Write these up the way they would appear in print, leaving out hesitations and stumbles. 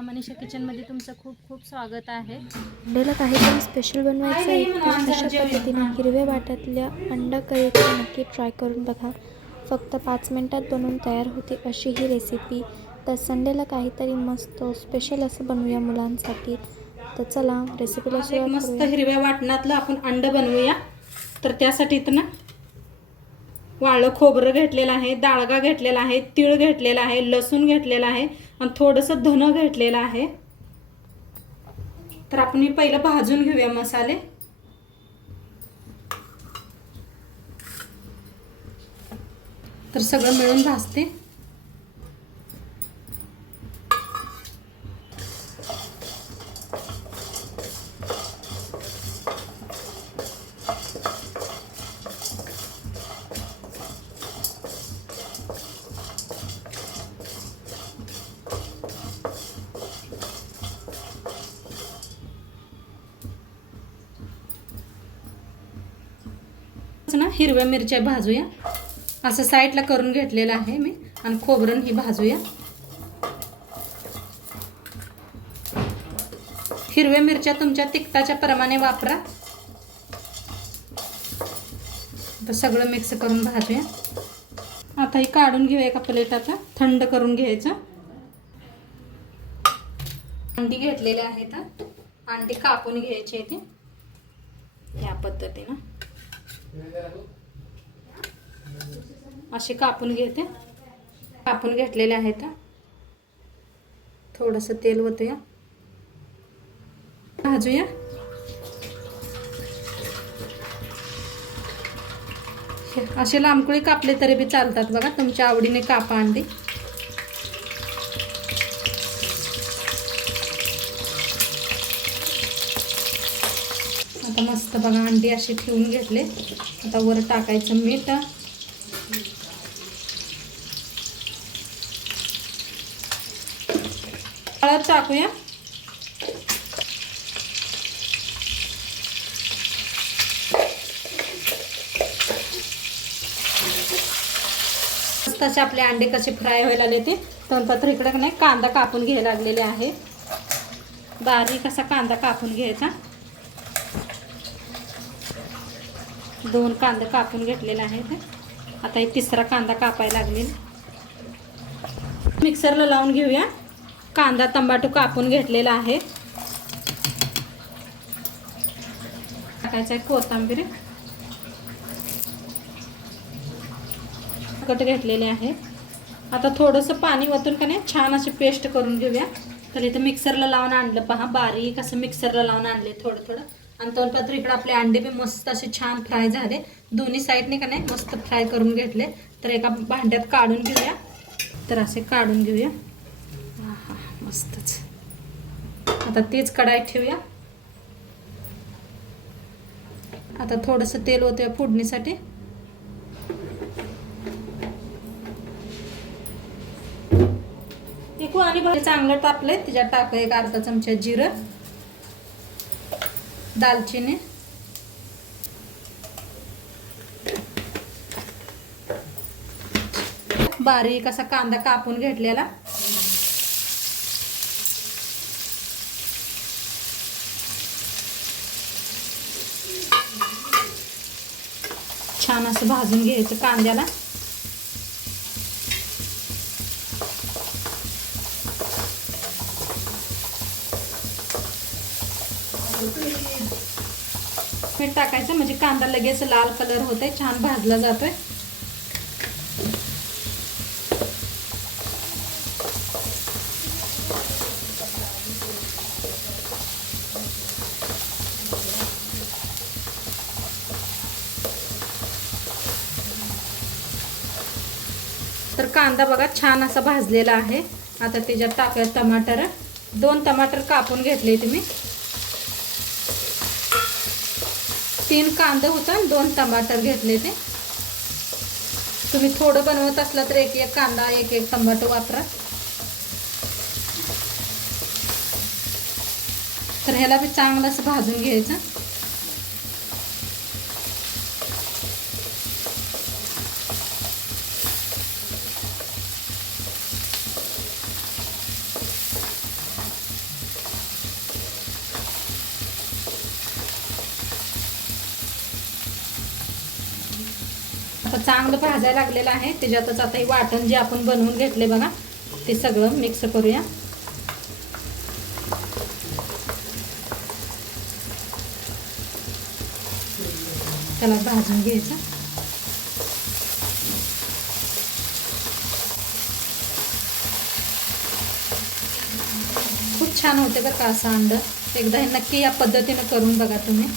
माझ्या मनीषा किचनमध्ये तुमचं खूप खूप स्वागत आहे. अंड्याला काहीतरी स्पेशल बनवायचं आहे तर अशा पद्धतीने हिरव्या वाटातल्या अंडा करीची नक्की ट्राय करून बघा. फक्त 5 मिनिटात बनवून तयार होते अशी ही रेसिपी. तर संडेला काहीतरी मस्त स्पेशल असं बनवूया मुलांसाठी. तर चला रेसिपीला सुरुवात करूया. मस्त हिरव्या वाटणातलं आपण अंड बनवूया. तर त्यासाठी इथं ना वाळलं खोबरं घेतलेलं आहे, डाळगा घेतलेला आहे, तीळ घेतलेला आहे, लसूण घेतलेला आहे आणि थोडंसं धन घेतलेलं आहे. तर आपण हे पहिलं भाजून घेऊया मसाले. तर सगळं मिळून भाजते. ना हिरव्या मिरच्या भाजूया. असं साईडला करून घेतलेलं आहे मी. आणि खोबरं ही भाजूया. हिरव्या मिरच्या तुमच्या तिखटाच्या प्रमाणे वापरा. तर सगळं मिक्स करून भाजूया. आता ही काढून घेऊया एका प्लेटात. थंड करून घ्यायचं. अंडी घेतलेले आहेत. अंडी कापून घ्यायची आहे ती या पद्धतीनं. असे कापून घेते. कापून घेतलेले आहेत. थोडंसं तेल ओतूया. भाजूया. असे लांबकुळी कापले तरी बी चालतात बघा. तुमच्या आवडीने कापा अंडी. आता मस्त बघा अंडी अशी ठेवून घेतले. आता वर टाकायचं मीठ. हळद टाकूया. तसे आपले अंडे कसे फ्राय व्हायला लागले ते. तर इकडे नाही कांदा कापून घ्यायला लागलेले आहे. बारीक असा कांदा कापून घ्यायचा. 2 कांदे कापून घेतलेले आहेत. आता हे तिसरा कांदा कापायला लागले. मिक्सरला लावून घेऊया. कांदा टमाटो कापून घेतलेला आहे. टाकायचं आहे कोथिंबीर. कट घेतलेले आहे. आता थोडंसं पाणी ओतून का नाही छान अशी पेस्ट करून घेऊया. तर इथं मिक्सरला लावून आणलं पहा. बारीक असं मिक्सरला लावून आणले थोडं थोडं. आणि तोंडपत्र इकडे आपले अंडे बी मस्त असे छान फ्राय झाले. दोन्ही साईडने का नाही मस्त फ्राय करून घेतले. तर एका भांड्यात काढून घेऊया. तर असे काढून घेऊया. हा मस्तच. आता तेच कढाईत ठेवूया. आता थोडंसं तेल ओतूया फोडणीसाठी. आणि चांगलं टाकलंय. त्याच्यात टाकूया 1 अर्धा चमचा जिरं, दालचिनी, बारीक असा कांदा कापून घेतलेला, छान असं भाजून घ्यायचं कांद्याला. मीठ टाकायचं म्हणजे कांदा लगेच लाल कलर होतोय. छान भाजला जातोय. तर कांदा बघा छान असा भाजलेला आहे. आता त्याच्यात टाकूया टमाटर. 2 टमाटर कापून घेतले तुम्ही. 3 कांदा होता आणि 2 टमाटर घेतले ते. तुम्ही थोडं बनवत असला तर 1 कांदा 1 टमाटर वापरा. तर ह्याला बी चांगलं असं भाजून घ्यायचं. आता चांगलं भाजायला लागलेलं आहे. त्याच्यातच आता हे वाटण जे आपण बनवून घेतले बघा ते सगळं मिक्स करूया. त्याला भाजून घ्यायचं. खूप छान होते बरं का असं अंड. एकदा हे नक्की या पद्धतीने करून बघा तुम्ही.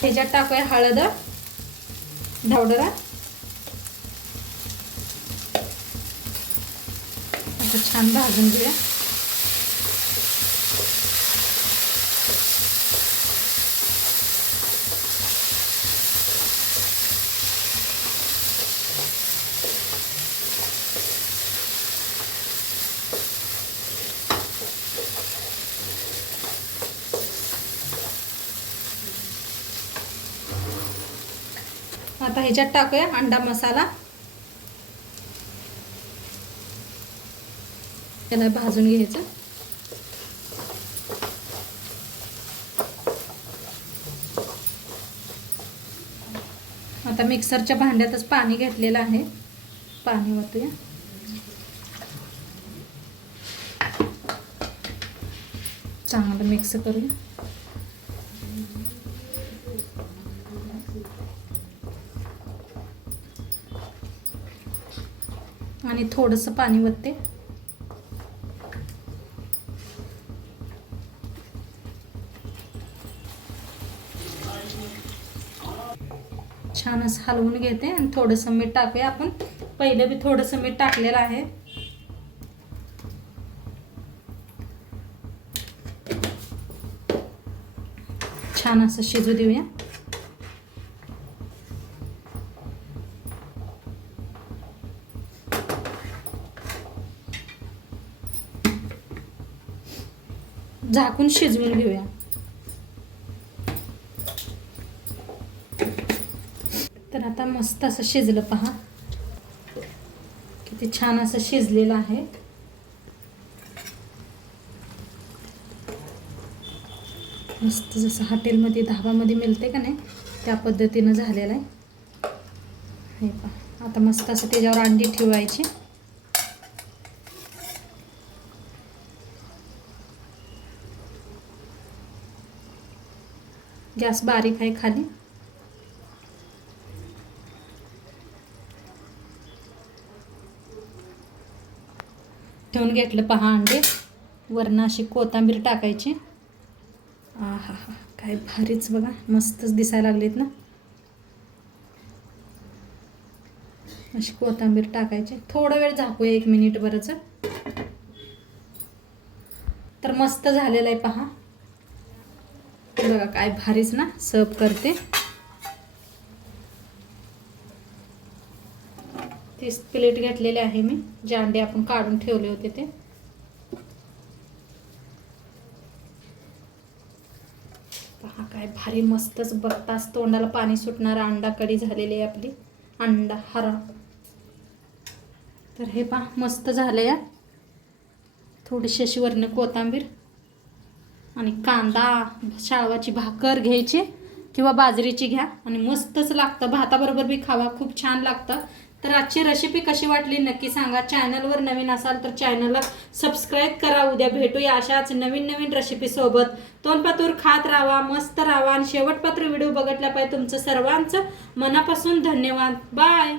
ह्याच्यात टाकूया हळद, पावडर. आता छान भाजून घेऊया. आता ह्याच्यात टाकूया अंडा मसाला. त्याला भाजून घ्यायचं. आता मिक्सरच्या भांड्यातच पाणी घेतलेलं आहे. पाणी ओतूया. चांगलं मिक्स करूया. आणि थोडंसं पाणी ओतते. छान असं हलवून घेते आणि थोडंसं मीठ टाकूया. आपण पहिलं बी थोडंसं मीठ टाकलेलं आहे. छान असं शिजू देऊया. झाकून शिजवून घेऊया. तर आता मस्त असं शिजलं पहा. किती छान असं शिजलेलं आहे. मस्त जसं हॉटेलमध्ये धाबामध्ये मिळते का नाही त्या पद्धतीनं झालेलं आहे. हे पहा. आता मस्त असं त्याच्यावर अंडी ठेवायची. गॅस बारीक आहे खाली. ठेवून घेतलं पहा अंडे. वरनं अशी कोथिंबीर टाकायची. आहा हा, काय भारीच बघा. मस्तच दिसायला लागलेत ना. अशी कोथिंबीर टाकायची. थोडा वेळ झाकूया 1 मिनिट बरंच. तर मस्त झालेलं आहे पहा. बघा काय भारीच ना. सर्व करते. तीच प्लेट घेतलेले आहे मी. जे अंडे आपण काढून ठेवले होते ते. पहा काय भारी मस्तच. बघताच तोंडाला पाणी सुटणारा अंडा कढी झालेली आहे आपली. अंडा हरा. तर हे पहा मस्त झालं या. थोडीशी अशी वरनं कोथिंबीर आणि कांदा, शाळवाची भाकर घ्यायची किंवा बाजरीची घ्या आणि मस्तच लागतं. भाताबरोबर बी खावा. खूप छान लागतं. तर आजची रेसिपी कशी वाटली नक्की सांगा. चॅनलवर नवीन असाल तर चॅनलला सबस्क्राईब करा. उद्या भेटूया अशाच नवीन नवीन रेसिपी सोबत. तोंडपातूर खात राहा, मस्त राहा आणि शेवटपात्र व्हिडिओ बघितला पाहिजे. तुमचं सर्वांचं मनापासून धन्यवाद. बाय.